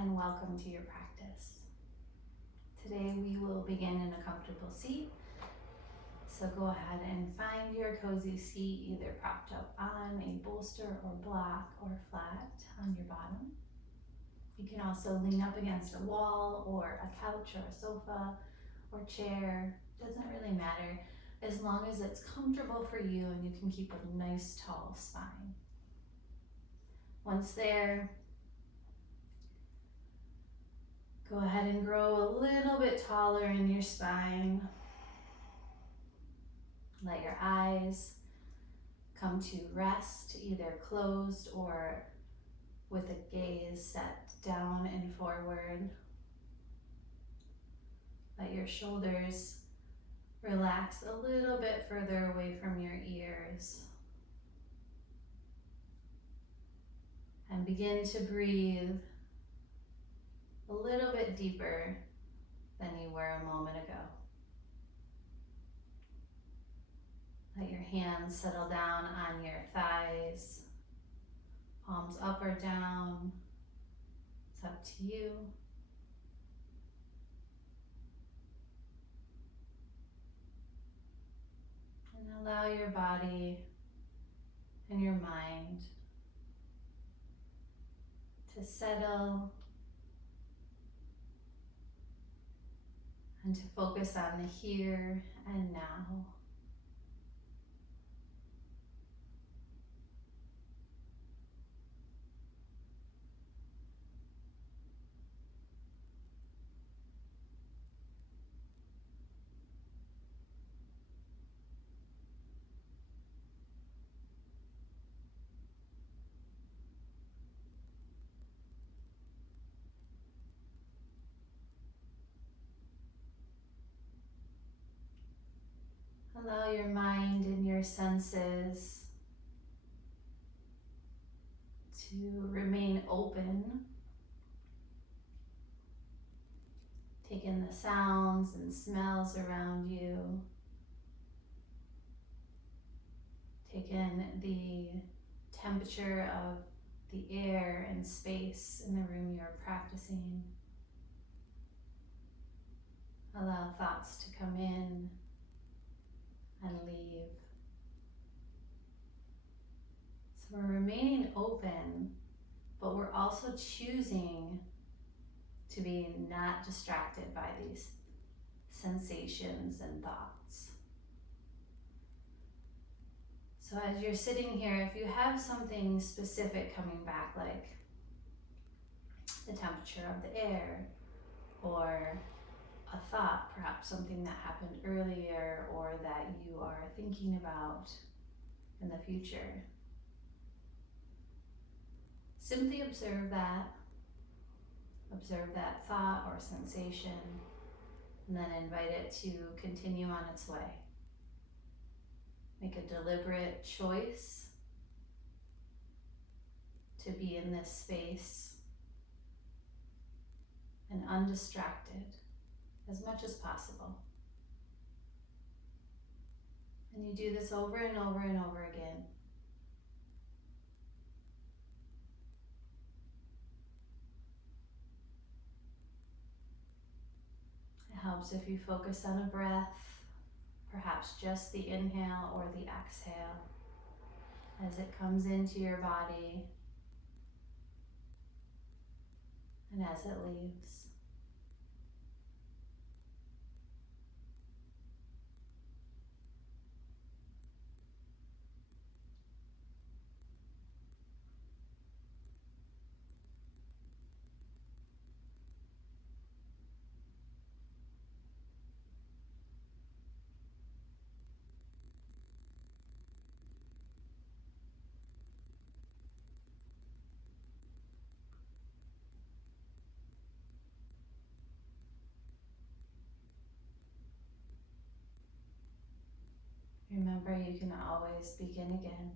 and welcome to your practice. Today we will begin in a comfortable seat. So go ahead and find your cozy seat, either propped up on a bolster or block or flat on your bottom. You can also lean up against a wall or a couch or a sofa or chair. Doesn't really matter as long as it's comfortable for you and you can keep a nice tall spine. Once there, go ahead and grow a little bit taller in your spine. Let your eyes come to rest, either closed or with a gaze set down and forward. Let your shoulders relax a little bit further away from your ears. And begin to breathe a little bit deeper than you were a moment ago. Let your hands settle down on your thighs, palms up or down. It's up to you. And allow your body and your mind to settle and to focus on the here and now. Allow your mind and your senses to remain open. Take in the sounds and smells around you. Take in the temperature of the air and space in the room you're practicing. Allow thoughts to come in and leave. So we're remaining open, but we're also choosing to be not distracted by these sensations and thoughts. So as you're sitting here, if you have something specific coming back, like the temperature of the air, or a thought, perhaps something that happened earlier or that you are thinking about in the future, simply observe that. Observe that thought or sensation, and then invite it to continue on its way. Make a deliberate choice to be in this space and undistracted as much as possible. And you do this over and over and over again. It helps if you focus on a breath, perhaps just the inhale or the exhale as it comes into your body and as it leaves. Remember, you can always begin again.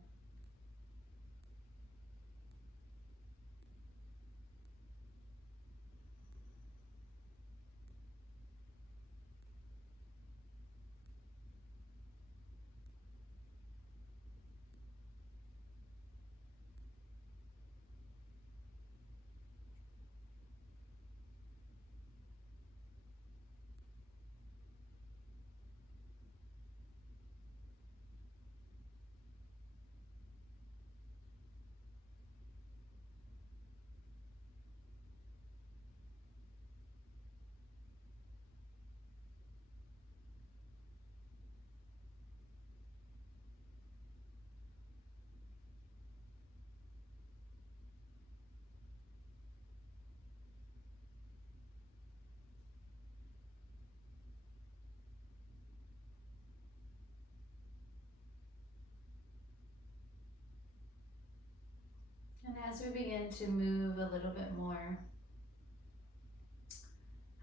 As we begin to move a little bit more,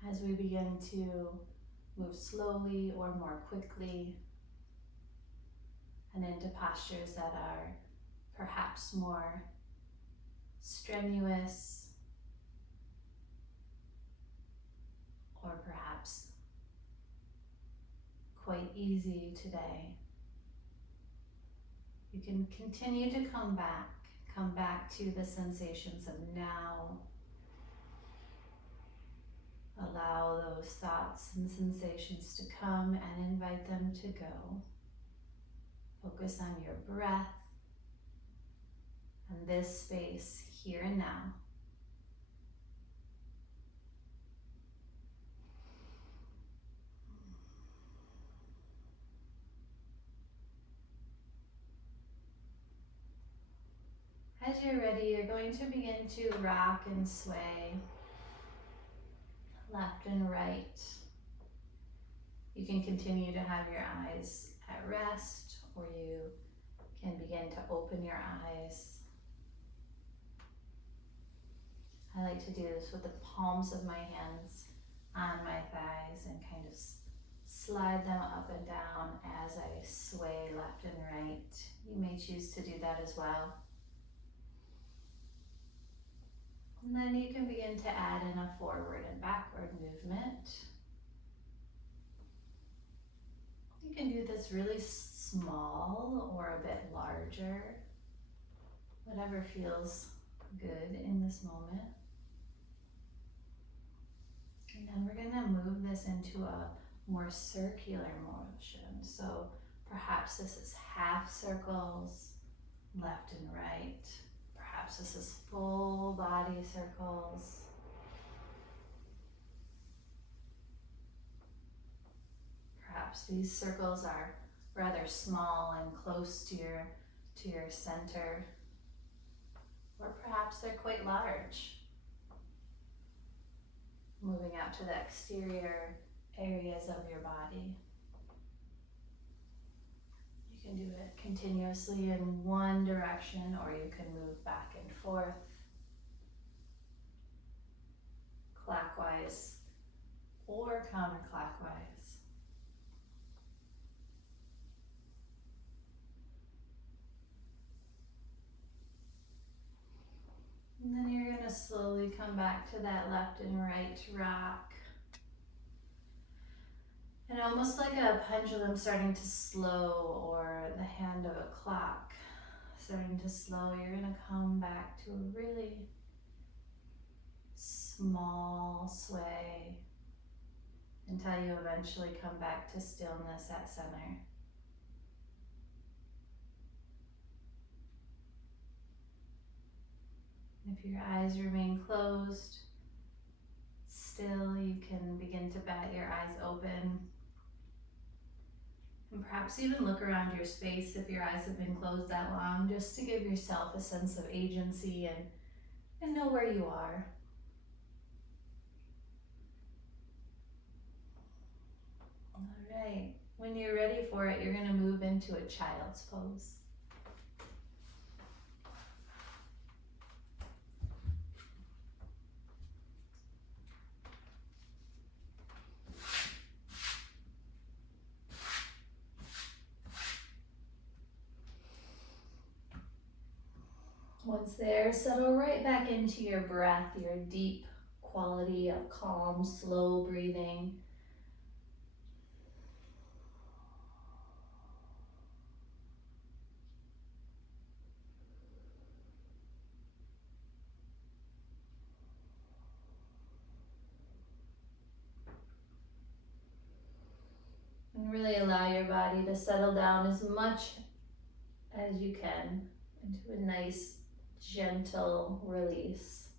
as we begin to move slowly or more quickly and into postures that are perhaps more strenuous or perhaps quite easy today, you can continue to come back to the sensations of now. Allow those thoughts and sensations to come and invite them to go. Focus on your breath and this space here and now. As you're ready, you're going to begin to rock and sway left and right. You can continue to have your eyes at rest, or you can begin to open your eyes. I like to do this with the palms of my hands on my thighs and kind of slide them up and down as I sway left and right. You may choose to do that as well. And then you can begin to add in a forward and backward movement. You can do this really small or a bit larger, whatever feels good in this moment. And then we're going to move this into a more circular motion. So perhaps this is half circles, left and right. Perhaps this is full body circles. Perhaps these circles are rather small and close to your center, or perhaps they're quite large, moving out to the exterior areas of your body. You can do it continuously in one direction, or you can move back and forth, clockwise or counterclockwise. And then you're going to slowly come back to that left and right rock. And almost like a pendulum starting to slow, or the hand of a clock starting to slow, you're going to come back to a really small sway until you eventually come back to stillness at center. If your eyes remain closed, still you can begin to bat your eyes open. And perhaps even look around your space if your eyes have been closed that long, just to give yourself a sense of agency and know where you are. All right, when you're ready for it, you're going to move into a child's pose. Once there, settle right back into your breath, your deep quality of calm, slow breathing. And really allow your body to settle down as much as you can into a nice, gentle release.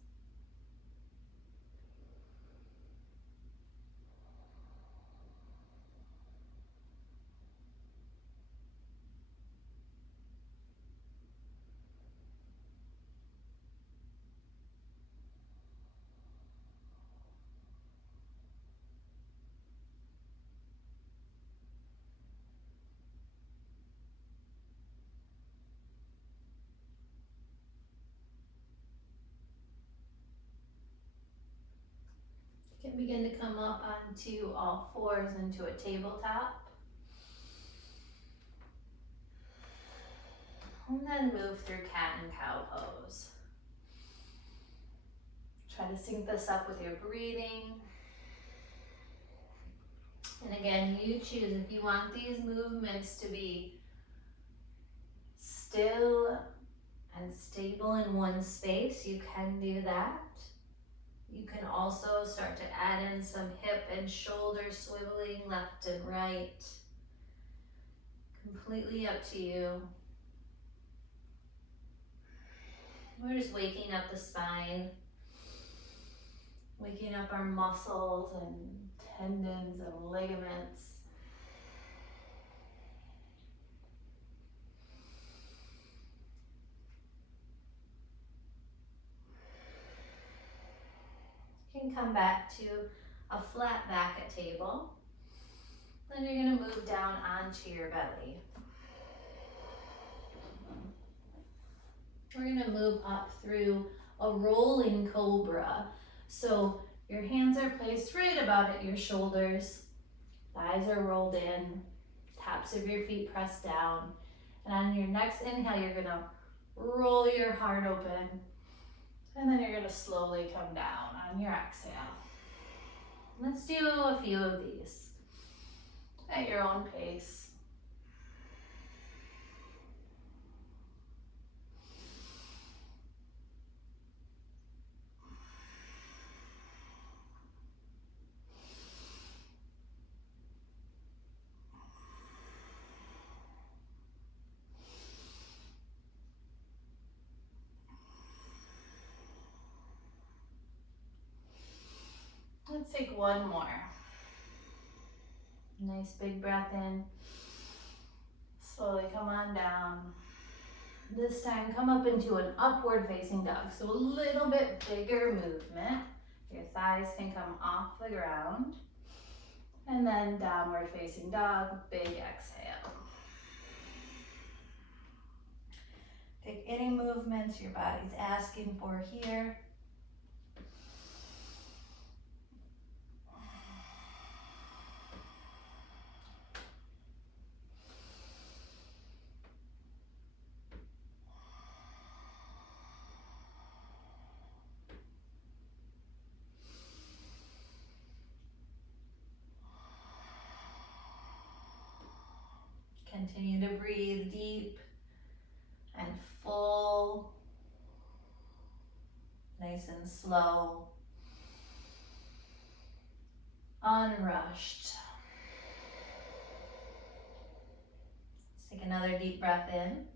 begin to come up onto all fours into a tabletop. And then move through cat and cow pose. Try to sync this up with your breathing. And again, you choose if you want these movements to be still and stable in one space, you can do that. You can also start to add in some hip and shoulder swiveling left and right. Completely up to you. We're just waking up the spine, waking up our muscles and tendons and ligaments. You can come back to a flat back at table. Then you're going to move down onto your belly. We're going to move up through a rolling cobra. So your hands are placed right about at your shoulders. Thighs are rolled in. Tops of your feet pressed down. And on your next inhale, you're going to roll your heart open. And then you're going to slowly come down on your exhale. Let's do a few of these at your own pace. Let's take one more. Nice big breath in. Slowly come on down. This time come up into an upward facing dog. So a little bit bigger movement. Your thighs can come off the ground. And then downward facing dog, big exhale. Take any movements your body's asking for here. Continue to breathe deep and full, nice and slow, unrushed. Let's take another deep breath in.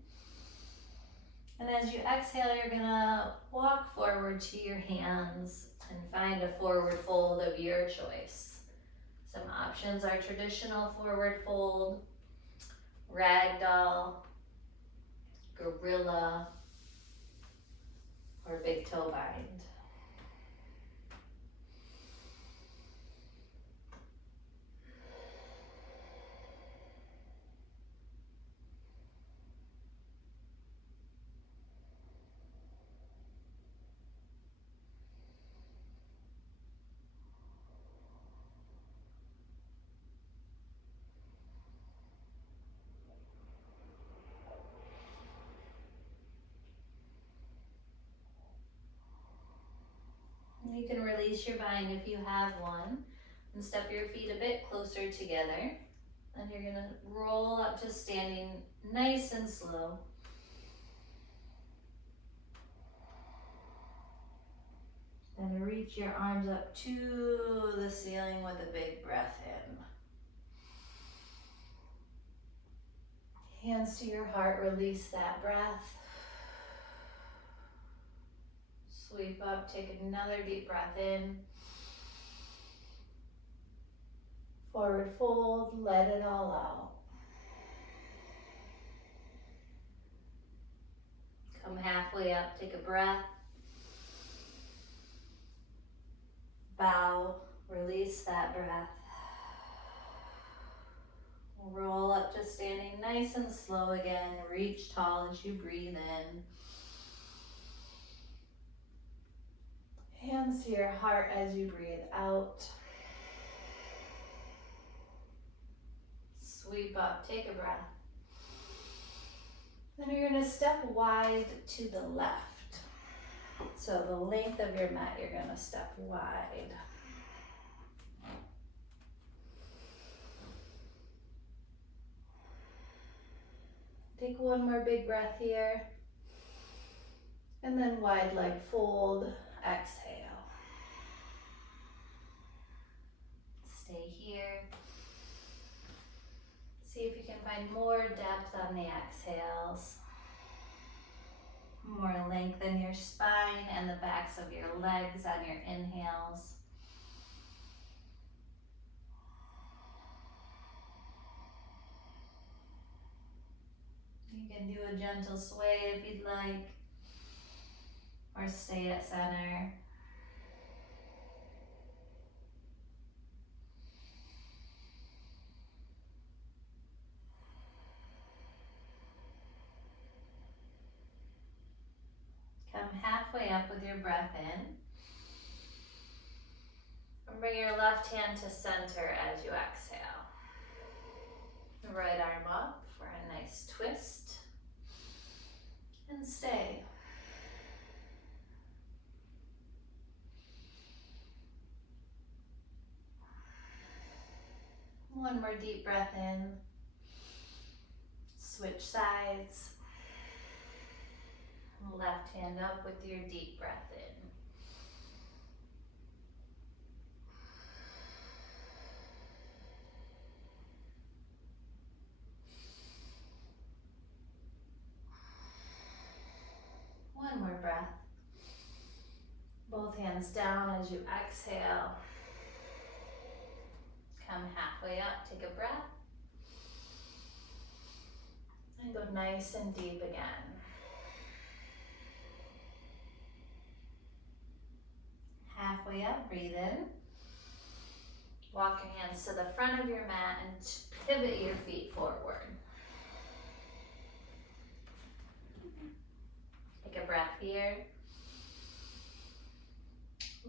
And as you exhale, you're gonna walk forward to your hands and find a forward fold of your choice. Some options are traditional forward fold, ragdoll, gorilla, or big toe bind. You can release your bind if you have one and step your feet a bit closer together. Then you're gonna roll up to standing nice and slow. Then reach your arms up to the ceiling with a big breath in. Hands to your heart, release that breath. Sweep up, take another deep breath in. Forward fold, let it all out. Come halfway up, take a breath. Bow, release that breath. Roll up to standing nice and slow again. Reach tall as you breathe in. hands to your heart as you breathe out. Sweep up, take a breath. Then you're going to step wide to the left. So the length of your mat, you're going to step wide. Take one more big breath here. And then wide leg fold, exhale. Stay here. See if you can find more depth on the exhales. More length in your spine and the backs of your legs on your inhales. You can do a gentle sway if you'd like, or stay at center. Come halfway up with your breath in. And bring your left hand to center as you exhale. Right arm up for a nice twist. And stay. One more deep breath in. Switch sides. Left hand up with your deep breath in. One more breath. Both hands down as you exhale. Come halfway up, take a breath. And go nice and deep again. Halfway up, breathe in. Walk your hands to the front of your mat and pivot your feet forward. Take a breath here.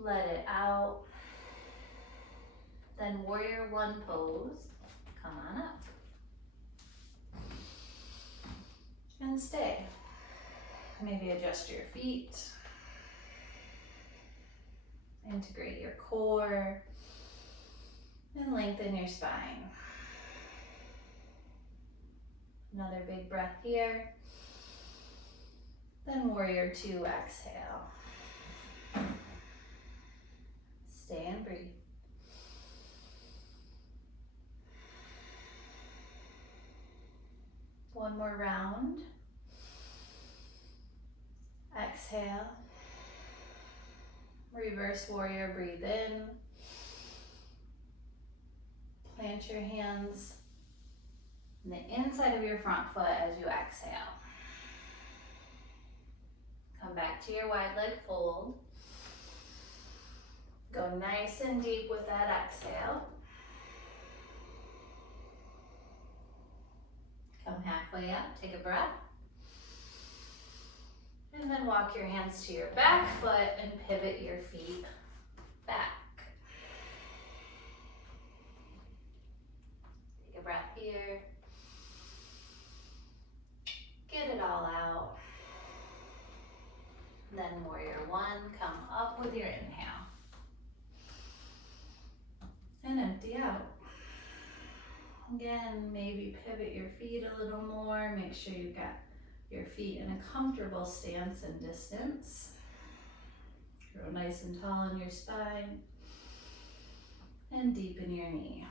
Let it out. Then warrior one pose. Come on up. And stay. Maybe adjust your feet. Integrate your core. And lengthen your spine. Another big breath here. Then warrior two, exhale. Stay and breathe. One more round. Exhale. Reverse warrior, breathe in. Plant your hands on the inside of your front foot as you exhale. Come back to your wide leg fold. Go nice and deep with that exhale. Come halfway up, take a breath. And then walk your hands to your back foot and pivot your feet back. Take a breath here. Get it all out. Then warrior one, come up with your inhale. And empty out. Again, maybe pivot your feet a little more. Make sure you've got your feet in a comfortable stance and distance. Grow nice and tall in your spine. And deepen your knee.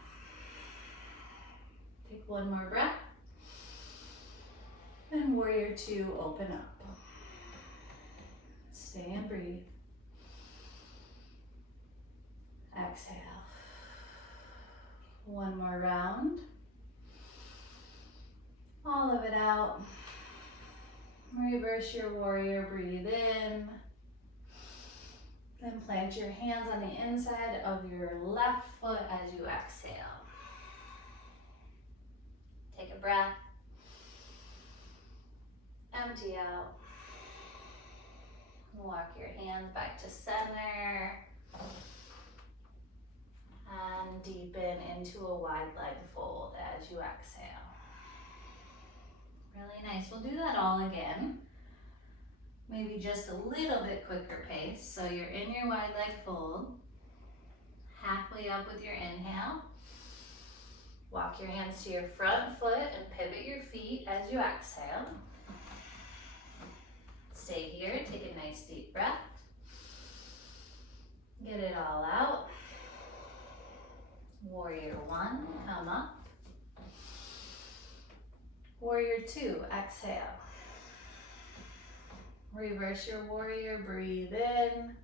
Take one more breath. And warrior two, open up. Stay and breathe. Exhale. One more round. All of it out. Reverse your warrior, breathe in. Then plant your hands on the inside of your left foot as you exhale. Take a breath. Empty out. Walk your hands back to center. And deepen into a wide leg fold as you exhale. Really nice. We'll do that all again. Maybe just a little bit quicker pace. So you're in your wide leg fold. Halfway up with your inhale. Walk your hands to your front foot and pivot your feet as you exhale. Stay here, take a nice deep breath. Get it all out. Warrior one, come up. Warrior two, exhale. Reverse your warrior, breathe in.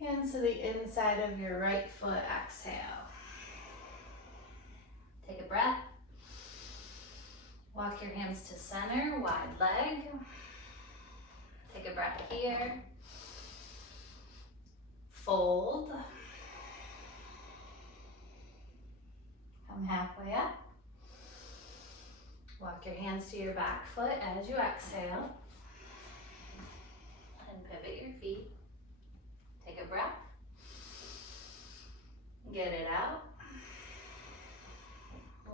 Hands to the inside of your right foot, exhale. Take a breath. Walk your hands to center, wide leg. Take a breath here. Fold. Come halfway up. Walk your hands to your back foot as you exhale. And pivot your feet. Take a breath. Get it out.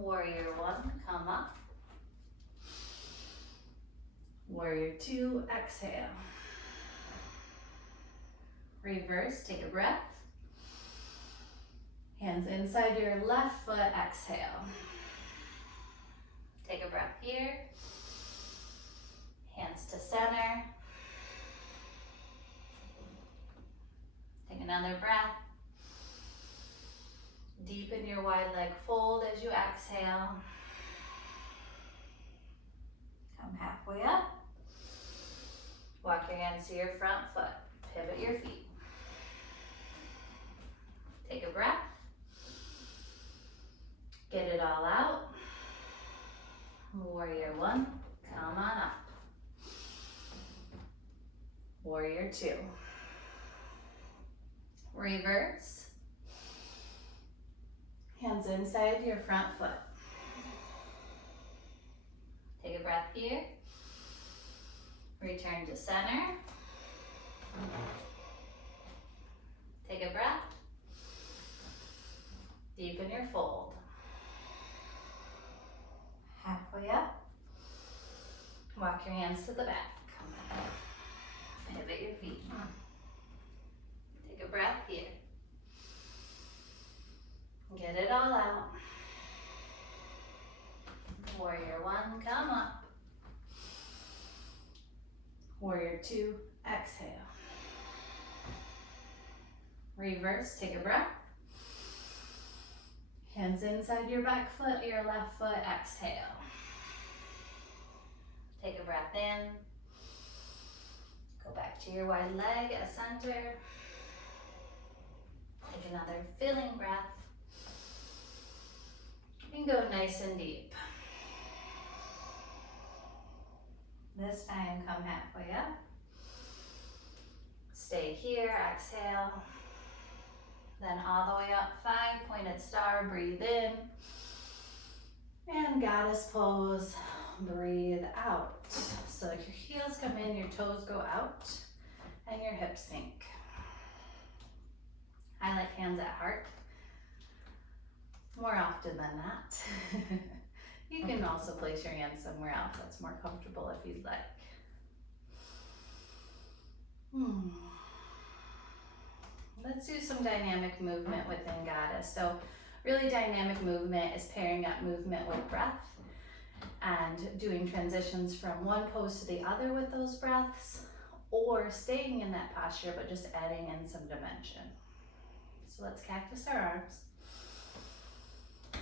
Warrior one, come up. Warrior two, exhale. Reverse, take a breath. Hands inside your left foot, exhale. Take a breath here. Hands to center. Take another breath. Deepen your wide leg fold as you exhale. Come halfway up. Walk your hands to your front foot. Pivot your feet. Take a breath. Get it all out. Warrior one, come on up. Warrior two. Reverse. Hands inside your front foot. Take a breath here. Return to center. Take a breath. Deepen your fold. Halfway up. Walk your hands to the back. Pivot your feet. Take a breath here. Get it all out. Warrior one, come up. Warrior two, exhale. Reverse, take a breath. Hands inside your back foot, your left foot, exhale. Take a breath in. Go back to your wide leg at center. Take another filling breath. And go nice and deep. This time, come halfway up. Stay here, exhale. Then all the way up, 5 pointed star, breathe in. And goddess pose, breathe out. So your heels come in, your toes go out, and your hips sink. I like hands at heart more often than not. You can also place your hands somewhere else that's more comfortable if you'd like. Let's do some dynamic movement within goddess. So really dynamic movement is pairing up movement with breath and doing transitions from one pose to the other with those breaths, or staying in that posture but just adding in some dimension. So let's cactus our arms.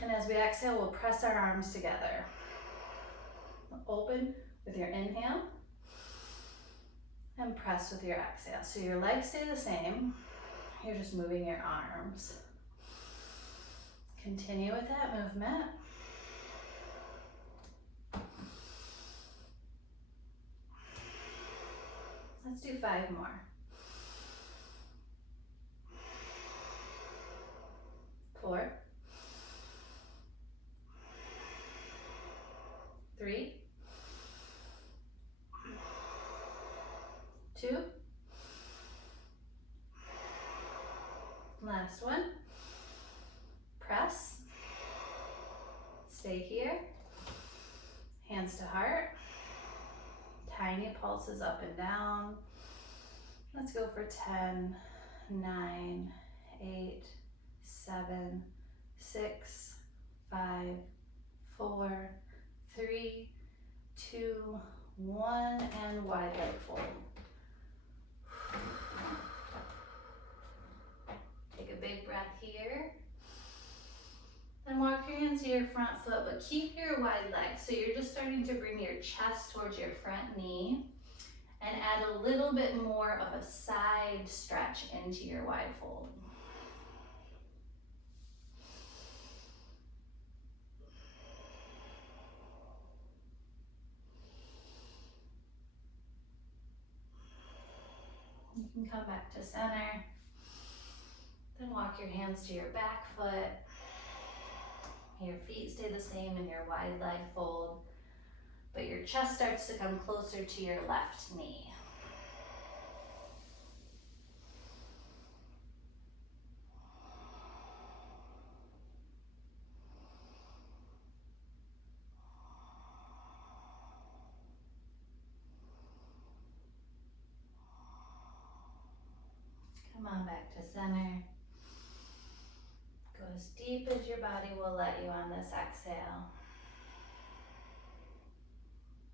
And as we exhale, we'll press our arms together. Open with your inhale and press with your exhale. So your legs stay the same. You're just moving your arms. Continue with that movement. Let's do 5 more. 4, 3, 2, 2. Last one. Press. Stay here. Hands to heart. Tiny pulses up and down. Let's go for 10, 9, 8, 7, 6, 5, 4, 3, 2, 1, and wide leg fold. Take a big breath here. Then walk your hands to your front foot, but keep your wide leg. So you're just starting to bring your chest towards your front knee and add a little bit more of a side stretch into your wide fold. You can come back to center. Then walk your hands to your back foot. Your feet stay the same in your wide leg fold, but your chest starts to come closer to your left knee. Come on back to center. Go as deep as your body will let you on this exhale.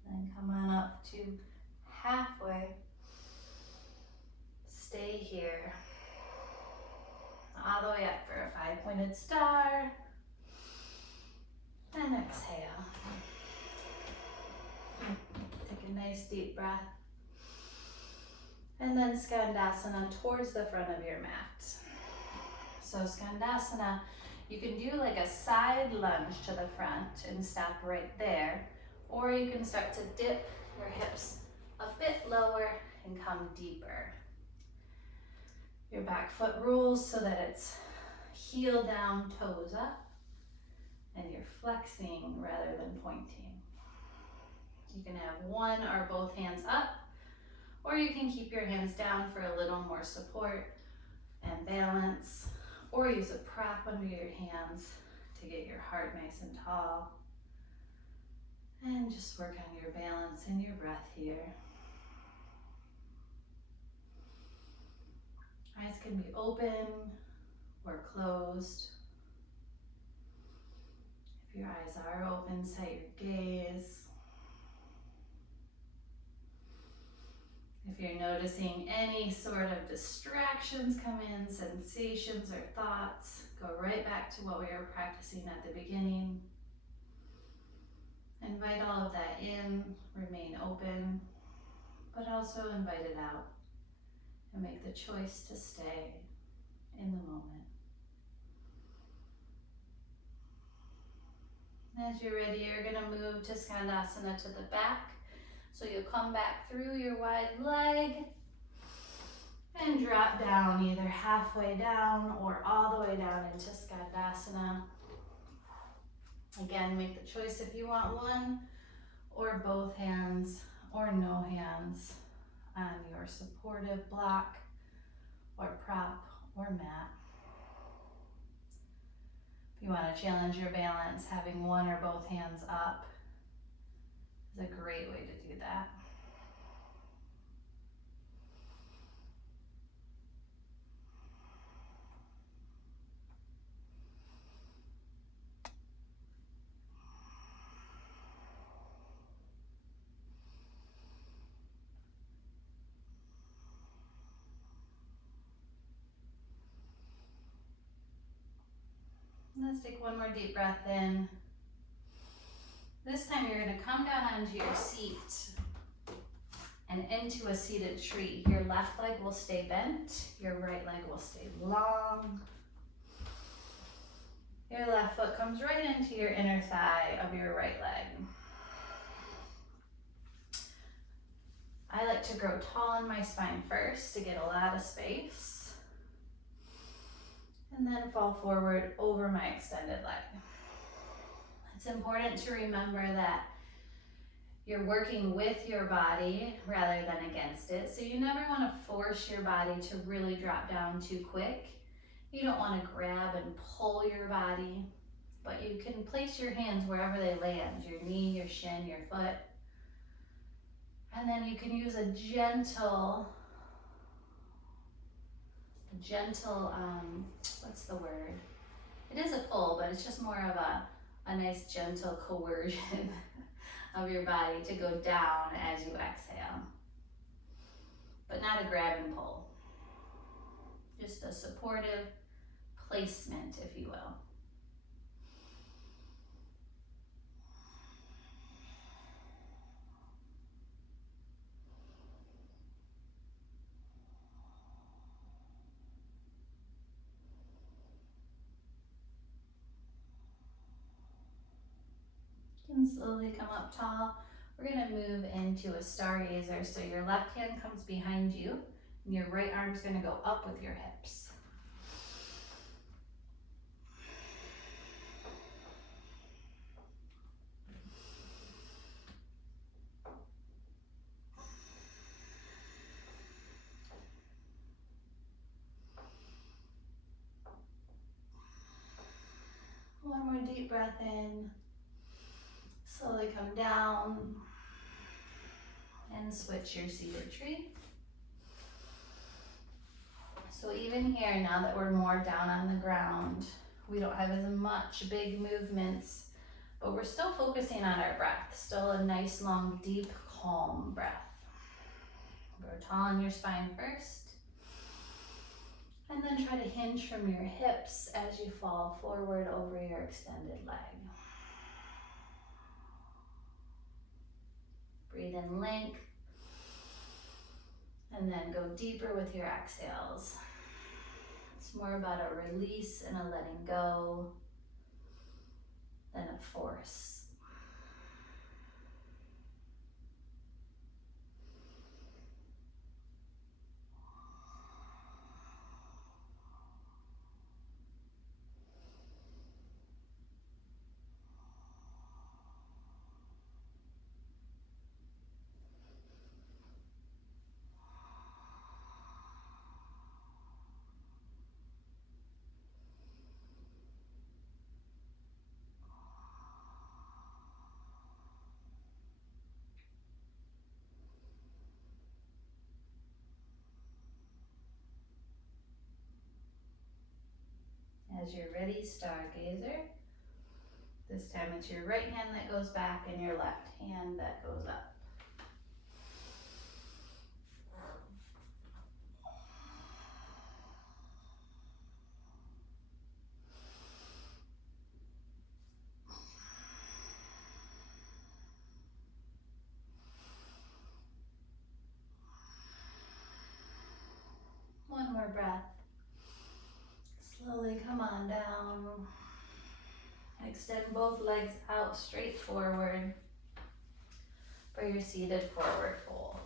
Then come on up to halfway. Stay here. All the way up for a 5-pointed star. And exhale. Take a nice deep breath. And then Skandasana towards the front of your mat. So Skandasana, you can do like a side lunge to the front and stop right there. Or you can start to dip your hips a bit lower and come deeper. Your back foot rules so that it's heel down, toes up, and you're flexing rather than pointing. You can have one or both hands up, or you can keep your hands down for a little more support and balance, or use a prop under your hands to get your heart nice and tall. And just work on your balance and your breath here. Eyes can be open or closed. If your eyes are open, set your gaze. If you're noticing any sort of distractions come in, sensations or thoughts, go right back to what we were practicing at the beginning. Invite all of that in, remain open, but also invite it out and make the choice to stay in the moment. As you're ready, you're going to move to Skandasana to the back. So you'll come back through your wide leg and drop down either halfway down or all the way down into Skandasana. Again, make the choice if you want one or both hands or no hands on your supportive block or prop or mat. If you want to challenge your balance, having one or both hands up is a great way to do that. Let's take one more deep breath in. This time you're going to come down onto your seat and into a seated tree. Your left leg will stay bent, your right leg will stay long. Your left foot comes right into your inner thigh of your right leg. I like to grow tall in my spine first to get a lot of space. And then fall forward over my extended leg. It's important to remember that You're working with your body rather than against it. So you never want to force your body to really drop down too quick. You don't want to grab and pull your body, but you can place your hands wherever they land, your knee, your shin, your foot. And then you can use a gentle, what's the word? It is a pull, but it's just more of a nice gentle coercion of your body to go down as you exhale. But not a grab and pull. Just a supportive placement, if you will. You can slowly come up tall. We're gonna move into a stargazer. So your left hand comes behind you, and your right arm's gonna go up with your hips. One more deep breath in. Slowly come down and switch your seated tree. So even here, now that we're more down on the ground, we don't have as much big movements, but we're still focusing on our breath. Still a nice, long, deep, calm breath. Grow tall in your spine first. And then try to hinge from your hips as you fall forward over your extended leg. Breathe in length. And then go deeper with your exhales. It's more about a release and a letting go than a force. As you're ready, stargazer. This time it's your right hand that goes back and your left hand that goes up. One more breath. Slowly come on down. Extend both legs out straight forward for your seated forward fold.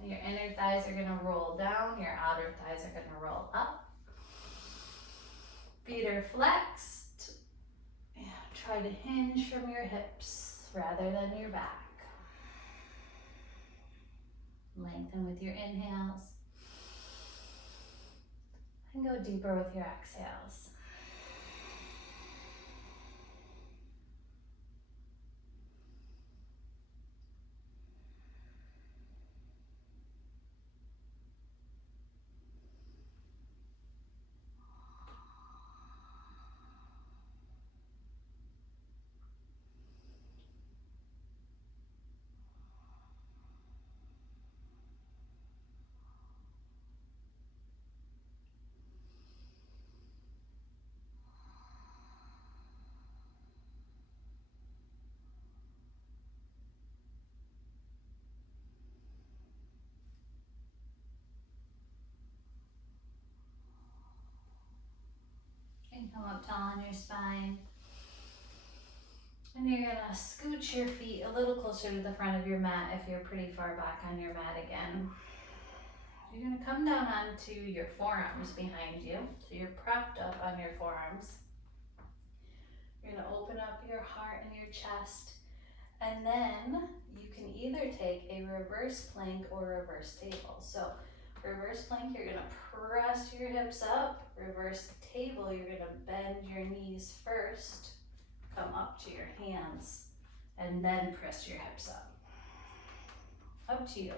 Your inner thighs are going to roll down, your outer thighs are going to roll up. Feet are flexed. Try to hinge from your hips rather than your back. Lengthen with your inhales. And go deeper with your exhales. And come up tall on your spine. And you're gonna scooch your feet a little closer to the front of your mat if you're pretty far back on your mat again. You're gonna come down onto your forearms behind you. So you're propped up on your forearms. You're gonna open up your heart and your chest And then you can either take a reverse plank or reverse table. So reverse plank, you're gonna press your hips up. Reverse table, you're gonna bend your knees first, come up to your hands, and then press your hips up. Up to you.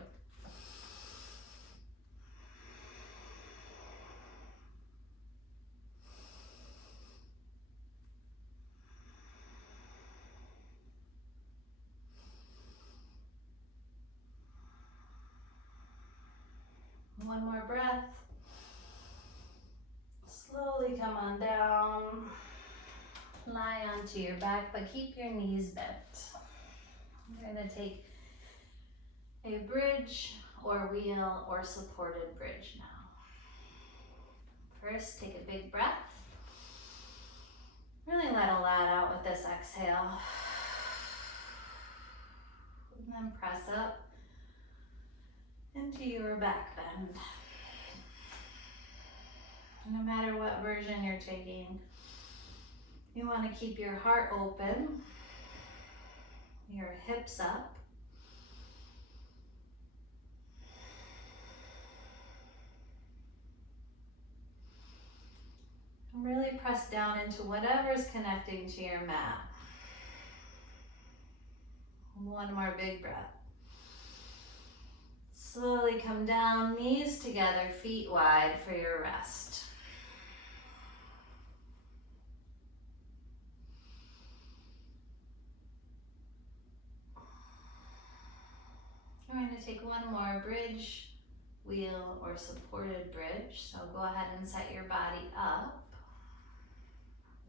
One more breath. Slowly come on down. Lie onto your back, but keep your knees bent. We're gonna take a bridge or wheel or supported bridge now. First, take a big breath. Really let a lot out with this exhale. And then press up into your back bend. No matter what version you're taking, you want to keep your heart open, your hips up. And really press down into whatever's connecting to your mat. One more big breath. Slowly come down, knees together, feet wide for your rest. We're going to take one more bridge, wheel, or supported bridge. So go ahead and set your body up.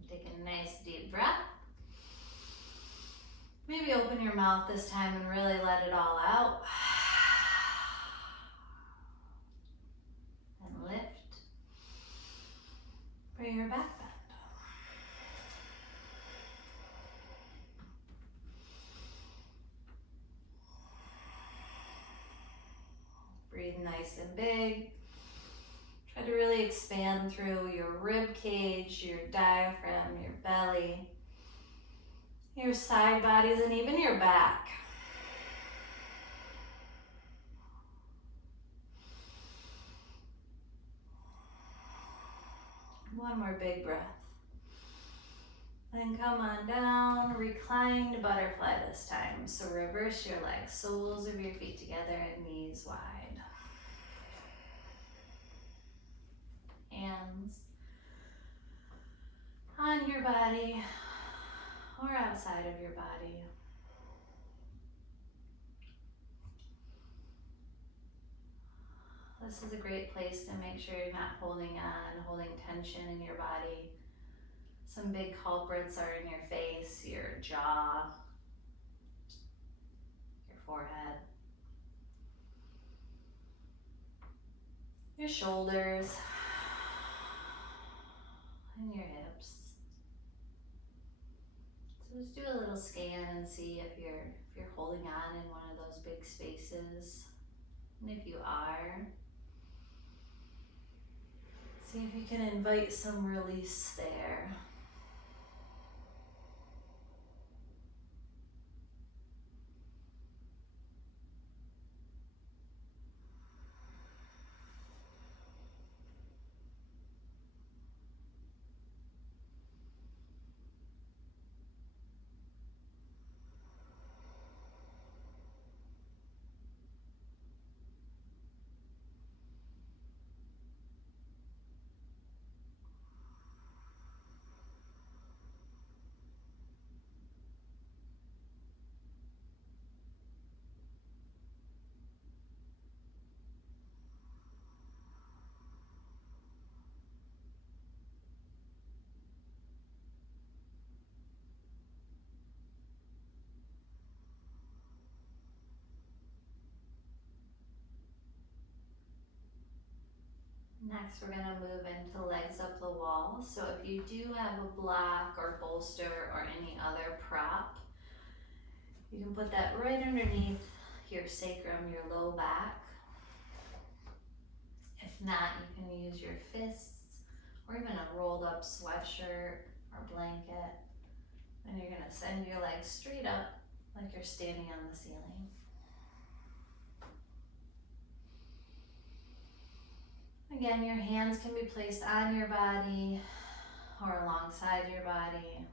Take a nice deep breath. Maybe open your mouth this time and really let it all out. And lift for your back bend. Breathe nice and big. Try to really expand through your rib cage, your diaphragm, your belly, your side bodies, and even your back. One more big breath. Then come on down, reclined butterfly this time. So reverse your legs, soles of your feet together and knees wide. Hands on your body or outside of your body. This is a great place to make sure you're not holding tension in your body. Some big culprits are in your face, your jaw, your forehead, your shoulders, and your hips. So just do a little scan and see if you're holding on in one of those big spaces. And if you are, see if you can invite some release there. Next, we're gonna move into legs up the wall. So if you do have a block or bolster or any other prop, you can put that right underneath your sacrum, your low back. If not, you can use your fists or even a rolled up sweatshirt or blanket. Then you're gonna send your legs straight up like you're standing on the ceiling. Again, your hands can be placed on your body or alongside your body.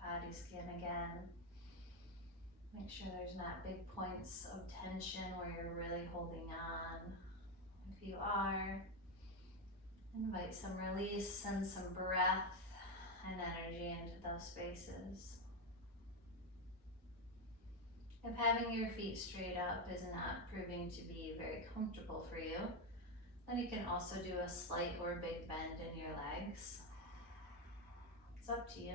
Body scan again. Make sure there's not big points of tension where you're really holding on. If you are, invite some release and some breath and energy into those spaces. If having your feet straight up is not proving to be very comfortable for you, then you can also do a slight or big bend in your legs. It's up to you.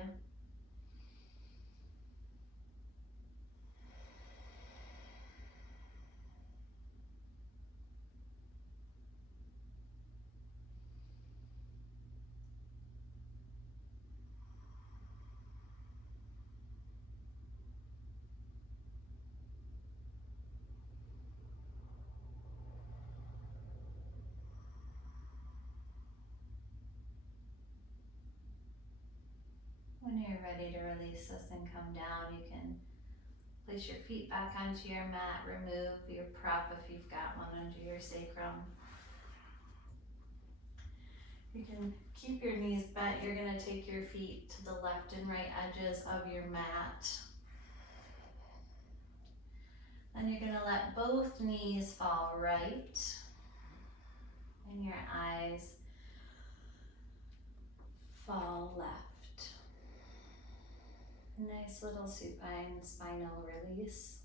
When you're ready to release this and come down, you can place your feet back onto your mat, remove your prop if you've got one under your sacrum. You can keep your knees bent. You're going to take your feet to the left and right edges of your mat. Then you're going to let both knees fall right, and your eyes fall left. Nice little supine spinal release.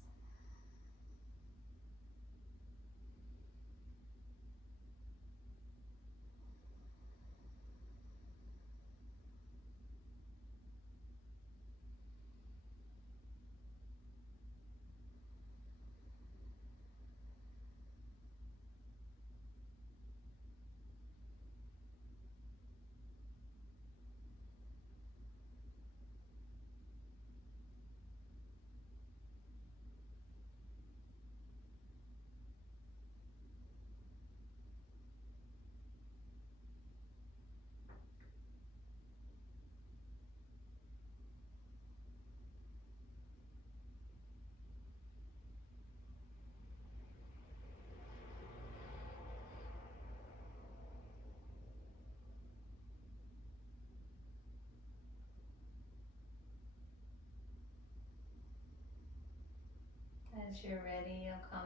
As you're ready, you'll come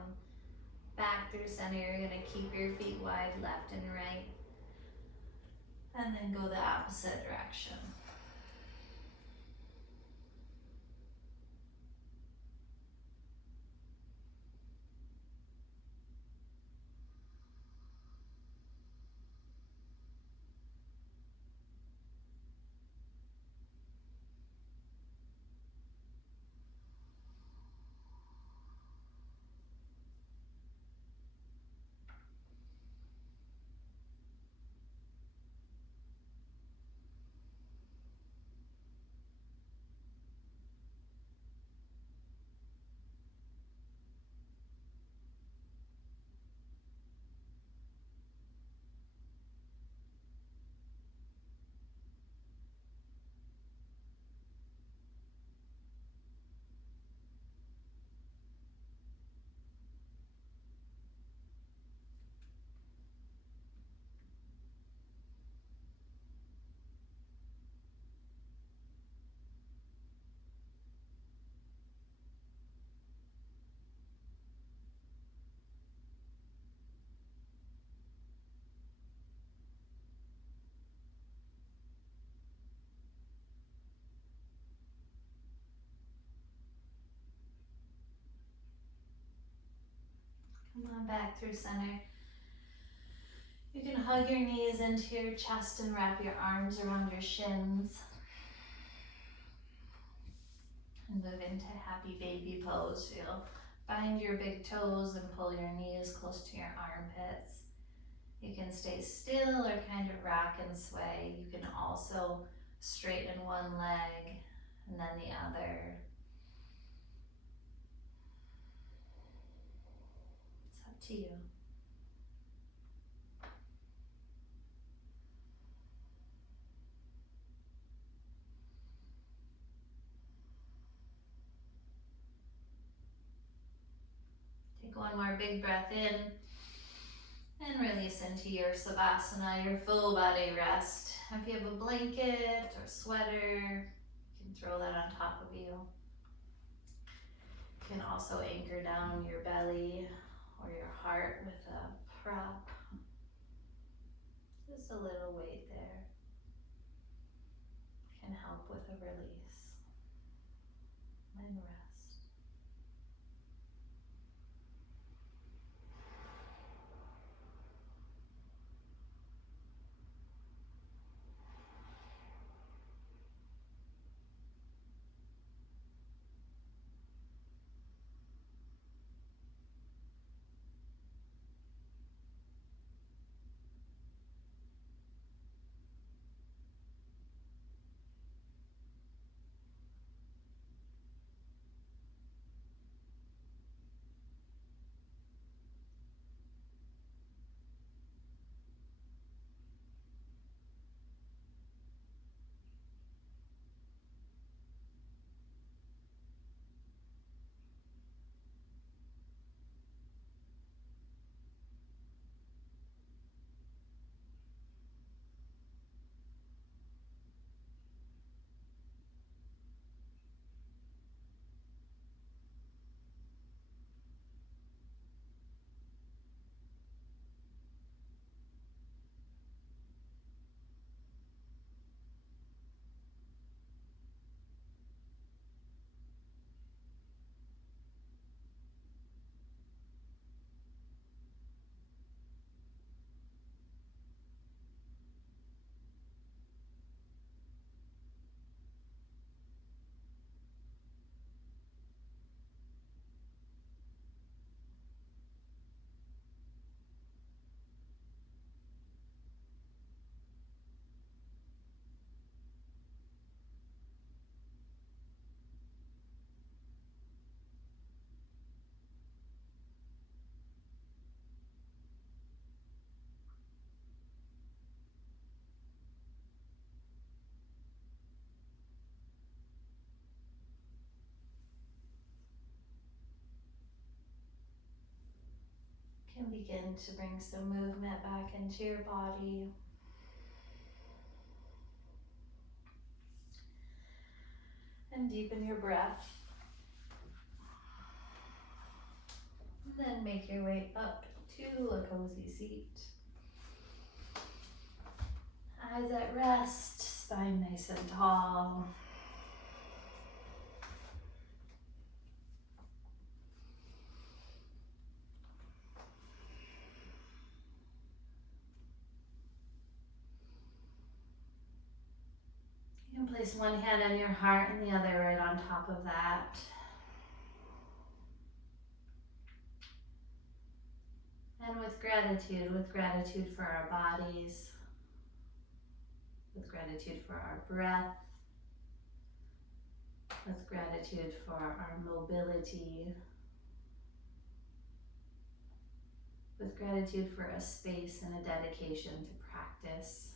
back through center. You're going to keep your feet wide left and right, and then go the opposite direction. Come on back through center. You can hug your knees into your chest and wrap your arms around your shins. And move into happy baby pose. You'll find your big toes and pull your knees close to your armpits. You can stay still or kind of rock and sway. You can also straighten one leg and then the other. It's up to you. One more big breath in and release into your Savasana, your full body rest. If you have a blanket or sweater, you can throw that on top of you. You can also anchor down your belly or your heart with a prop. Just a little weight there can help with a release and rest. You can begin to bring some movement back into your body. And deepen your breath. And then make your way up to a cozy seat. Eyes at rest, spine nice and tall. You can place one hand on your heart and the other right on top of that. And with gratitude for our bodies, with gratitude for our breath, with gratitude for our mobility, with gratitude for a space and a dedication to practice,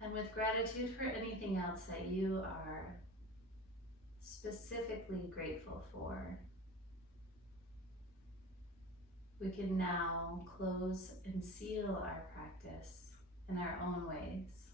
and with gratitude for anything else that you are specifically grateful for. We can now close and seal our practice in our own ways.